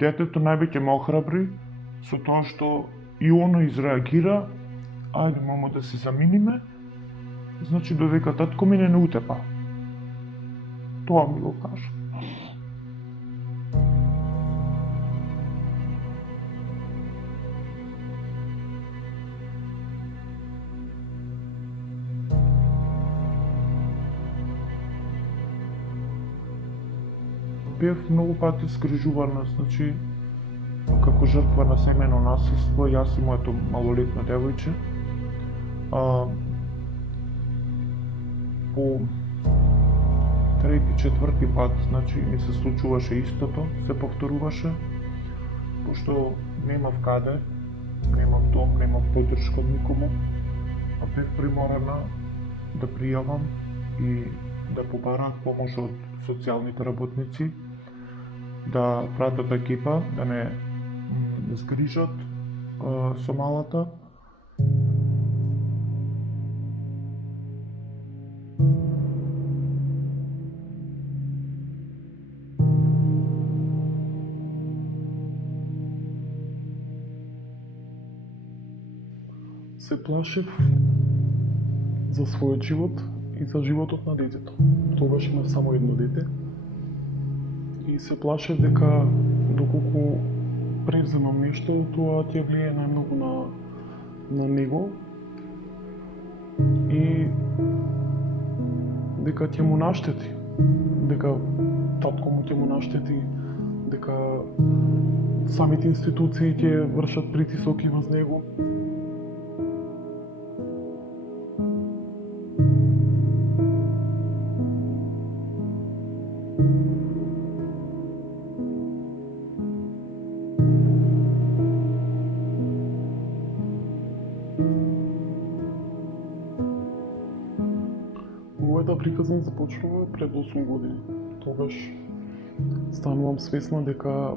детето највеќе ме охрабри со тоа што и оно изреагира, ајде мамо да се заминиме, значи додека татко ми не утепа. Тоа ми го кажа. Бев многу пати скрижувана, значи, како жртва на семејно насилство, јас и моето малолетно девојче. По трети, четврти пат, значи, ми се случуваше истото, се повторуваше, пошто немав каде, немав дом, немав поддршка од никому, а бев приморана да пријавам и да побараат помош од социјалните работници, да пратат екипа, да ме згрижат со малата. Се плашев за својот живот и за животот на детето. Тогаш имав само едно дете и се плашев дека доколку преземам нешто, тоа ќе влие најмногу на него и дека ќе му наштети, дека татко му ќе му наштети, дека самите институции ќе вршат притисок и врз него. Мојата приказна започнува пред 8 години. Тогаш станувам свесна дека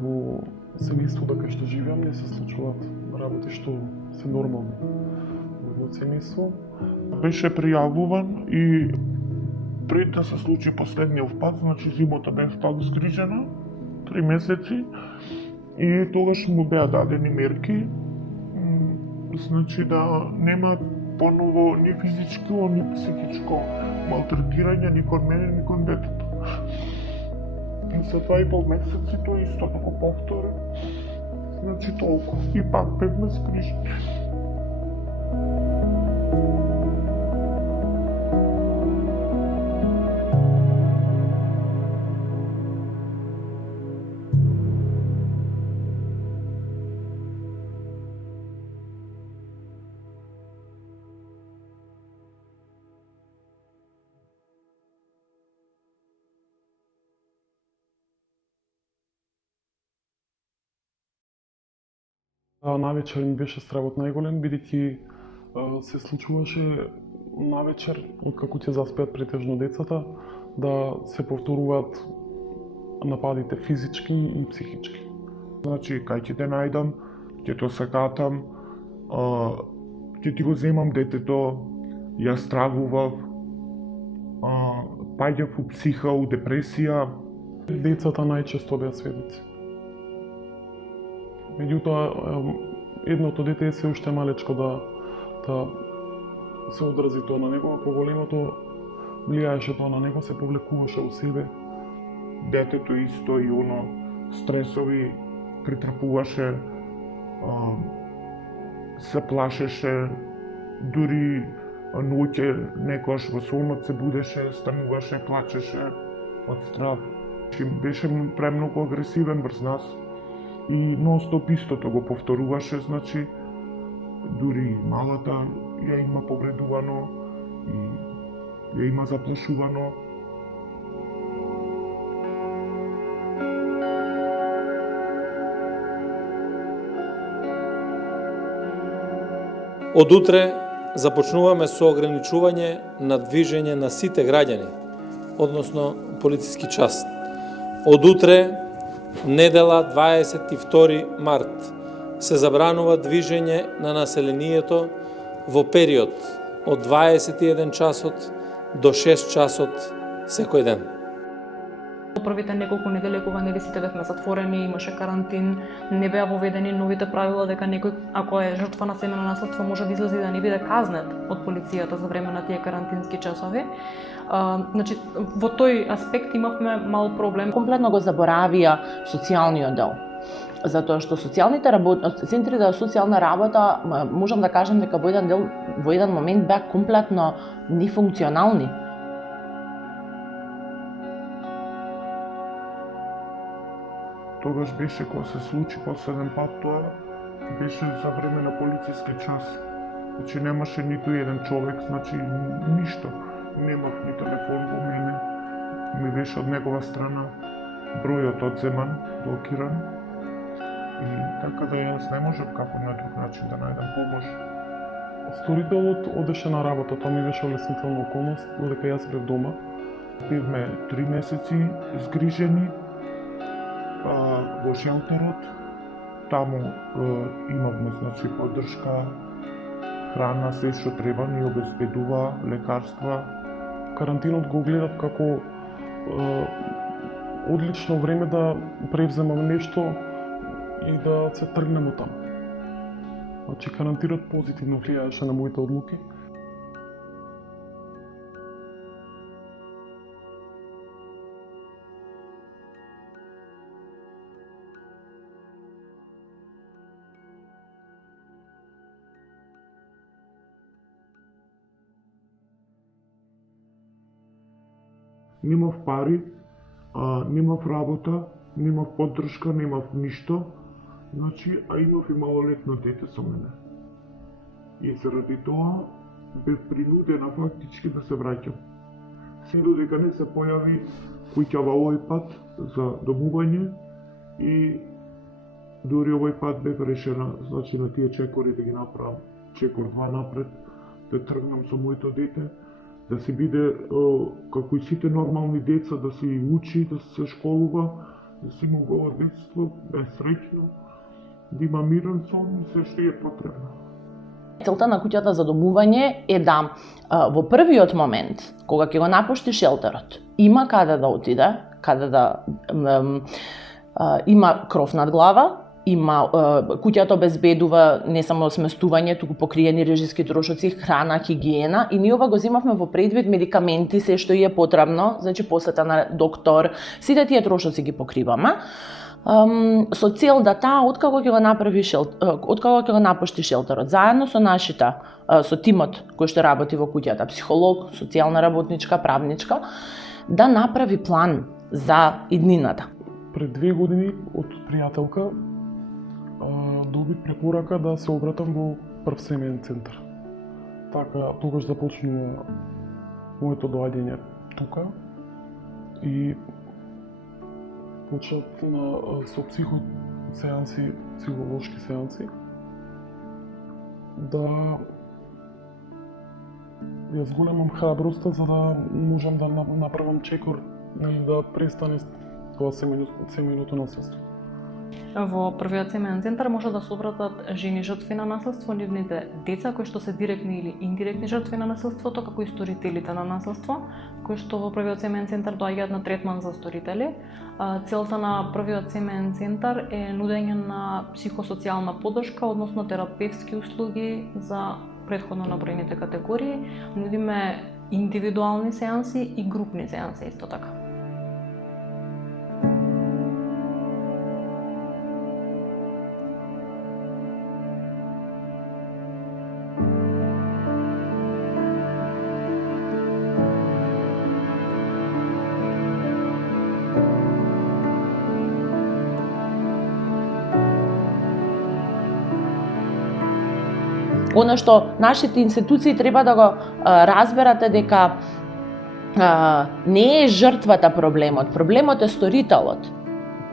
во семејството кај што живеам не се случуваат работи што се нормални во едно семејство. Беше пријавуван и пред да се случи последниот пат, значи зимата бев пак згрижена, 3 месеци, и тогаш му беа дадени мерки, значи да нема поново ни физичко, ни психичко малтретирање ни кон мене, ни кон детето. И за 2,5 месеци тоа истото го повтори. Значи толку. И пак бевме згрижени. Навечер ми беше стравот најголем, бидејќи се случуваше навечер, откако ќе заспеат претежно децата, да се повторуваат нападите физички и психички. Значи, кај ќе те најдам, ќе те сакатам, ќе ти го земам детето, ја стравував, паѓав у психа, у депресија. Децата најчесто беа сведоци. Меѓутоа, едното дете е се уште малечко да се одрази тоа на него, а поголемото влијаеше тоа на него, се повлекуваше у себе. Детето исто и оно стресови претрпуваше, се плашеше, дури ноќе некојаш во сонот се будеше, стануваше, плачеше од страв. Беше премногу агресивен врз нас. И нон-стоп истото го повторуваше, значи, дури малата ја има повредувано и ја има заплашувано. Од утре започнуваме со ограничување на движење на сите граѓани, односно полициски час. Од утре, недела 22 март, се забранува движење на населението во период од 21 часот до 6 часот секој ден. Првите неколку недели кога нели сите бевме затворени, имаше карантин, не беа воведени новите правила дека некој ако е жртва на семејно наследство може да излезе и да не биде казнет од полицијата за време на тие карантински часови. Значи во тој аспект имавме мал проблем. Комплетно го заборавија социјалниот дел. Затоа што социјалните центри за социјална работа, можам да кажам дека во еден момент беа комплетно нефункционални. Тогаш беше кога се случи последен пат тоа, беше за време на полициски час. Значи немаше ниту еден човек, значи ништо. Немав ни телефон во мене. Ми беше од негова страна бројот одземан, блокиран. И така да јас не можев како на друг начин да најдам помош. Сторителот одеше на работа, тоа ми беше олеснителна околност, додека јас бев дома. Бевме 3 месеци згрижени во шелтерот. Таму имавме значи поддршка, храна, се што треба, ни обезбедува, лекарства. Карантинот го гледав како одлично време да превземам нешто и да се тргнем од таму. Значи карантинот позитивно влијаеше на моите одлуки. Немав пари, немав работа, немав поддршка, немав ништо, значи, а имав и малолетно дете со мене. И заради тоа бев принудена фактички да се враќам. Се додека не се појави куќава овој пат за домување и дури овој пат бев решена, значи на тие чекори да ги направам чекор 2 напред, да тргнам со моето дете, да се биде како и сите нормални деца, да се учи, да се школува, да се има убаво детство, да е среќно, да има мирен сон и се што е потребно. Целта на куќата за домување е да во првиот момент, кога ќе го напушти шелтерот, има каде да отиде, каде да има кров над глава, има куќата обезбедува не само сместување, туку покриени режиски трошоци, храна, хигиена и ние ова го земавме во предвид, медикаменти, се што е потребно, значи посета на доктор, сите тие трошоци ги покриваме. Со цел да таа откако ќе го напушти шелтерот, заедно со нашите, со тимот кој што работи во куќата, психолог, социјална работничка, правничка, да направи план за иднината. Пред 2 години од пријателка добив препорака да се обратам во прв семеен центар. Така, тогаш започнува моето доаѓање тука и почнав со психосеанси, психолошки сеанси, да ја зголемам храброста за да можам да направам чекор и да престане тоа семејното наследство. Во првиот семејен центар може да се обратат жени жртви на наследство, нивните деца кои што се директни или индиректни жртви на наследството, како и сторителите на наследство, кои што во првиот семејен центар доаѓаат на третман за сторители. Целта на првиот семејен центар е нудење на психосоцијална поддршка, односно терапевтски услуги за претходно наброените категории. Нудиме индивидуални сеанси и групни сеанси исто така. Оно што нашите институции треба да го разберат е дека не е жртвата проблемот е сторителот.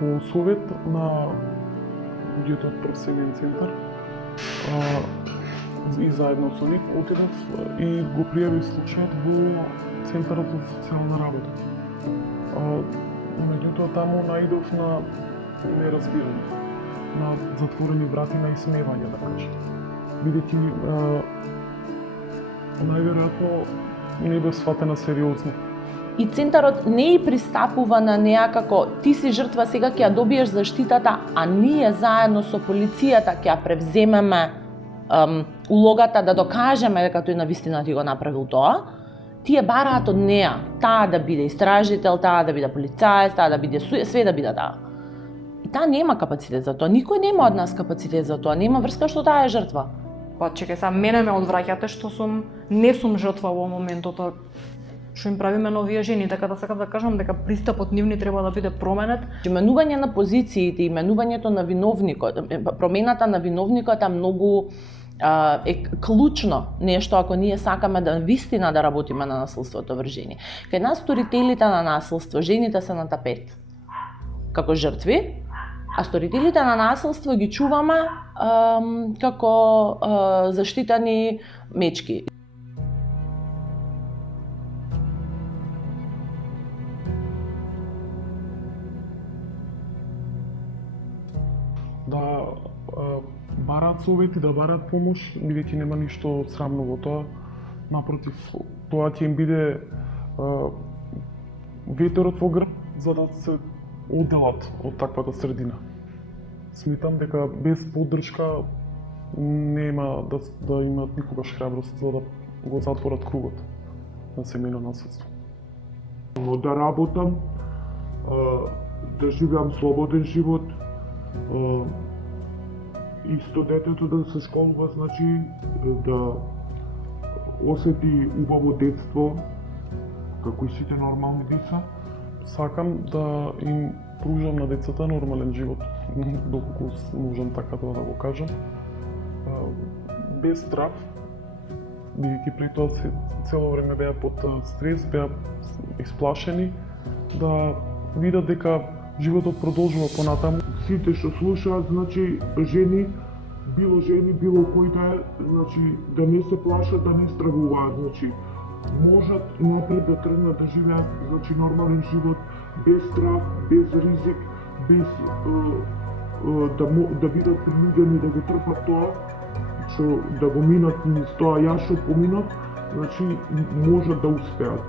По совет на луѓето од прв семејен центар и заедно со нив отидов и го пријавив случајот во Центарот за социјална работа. Меѓутоа таму наидов на неразбирање, на затворени врати на исмевање, да кажем. Бидејќи најверојатно не бе сватена сериозно. и центарот не и пристапува на неа како ти си жртва, сега ќе ја добиеш заштитата, а ние заедно со полицијата ќе ја превземеме улогата да докажеме дека тој навистина ти го направил тоа. Тие бараат од неа, таа да биде истражител, таа да биде полицаец, таа да биде све да биде таа. И таа нема капацитет за тоа, никој нема од нас капацитет за тоа, нема врска што таа е жртва. Па чекај, сега мене ме одвраќате што не сум жртва во моментот, што им правиме на овие жени, така да сакам да кажам дека пристапот нивни треба да биде променет. Именување на позициите, именувањето на виновникот, промената на виновникот е многу е клучно нешто ако ние сакаме да вистина да работиме на насилството врз жени. Кај нас сторителите на насилство, жените се на тапет како жртви, а сторителите на насилство ги чуваме како заштитени мечки. Да бараат совети, да бараат помош, бидејќи нема ништо срамно во тоа. Напротив, тоа ќе им биде ветерот во грб за да се одделат од таквата средина. Сметам дека без поддршка нема да имаат никогаш храброст за да го затворат кругот на семејно насилство. Да работам, да живеам слободен живот, исто детето да се школува, значи да осети убаво детство, како и сите нормални деца. Сакам да им пружам на децата нормален живот, доколку можам така да го кажам. Без страх, бидејќи при тоа цело време беа под стрес, беа исплашени, да видат дека животот продолжува понатаму. Сите што слушаат, значи жени, било кој да е, значи да не се плашат, да не стравуваат, значи можат напред да тргнат да живеат, значи нормален живот, без страх, без ризик, без да бидат принудени да го трпат тоа, што да го минат низ тоа јас што поминав, значи можат да успеат.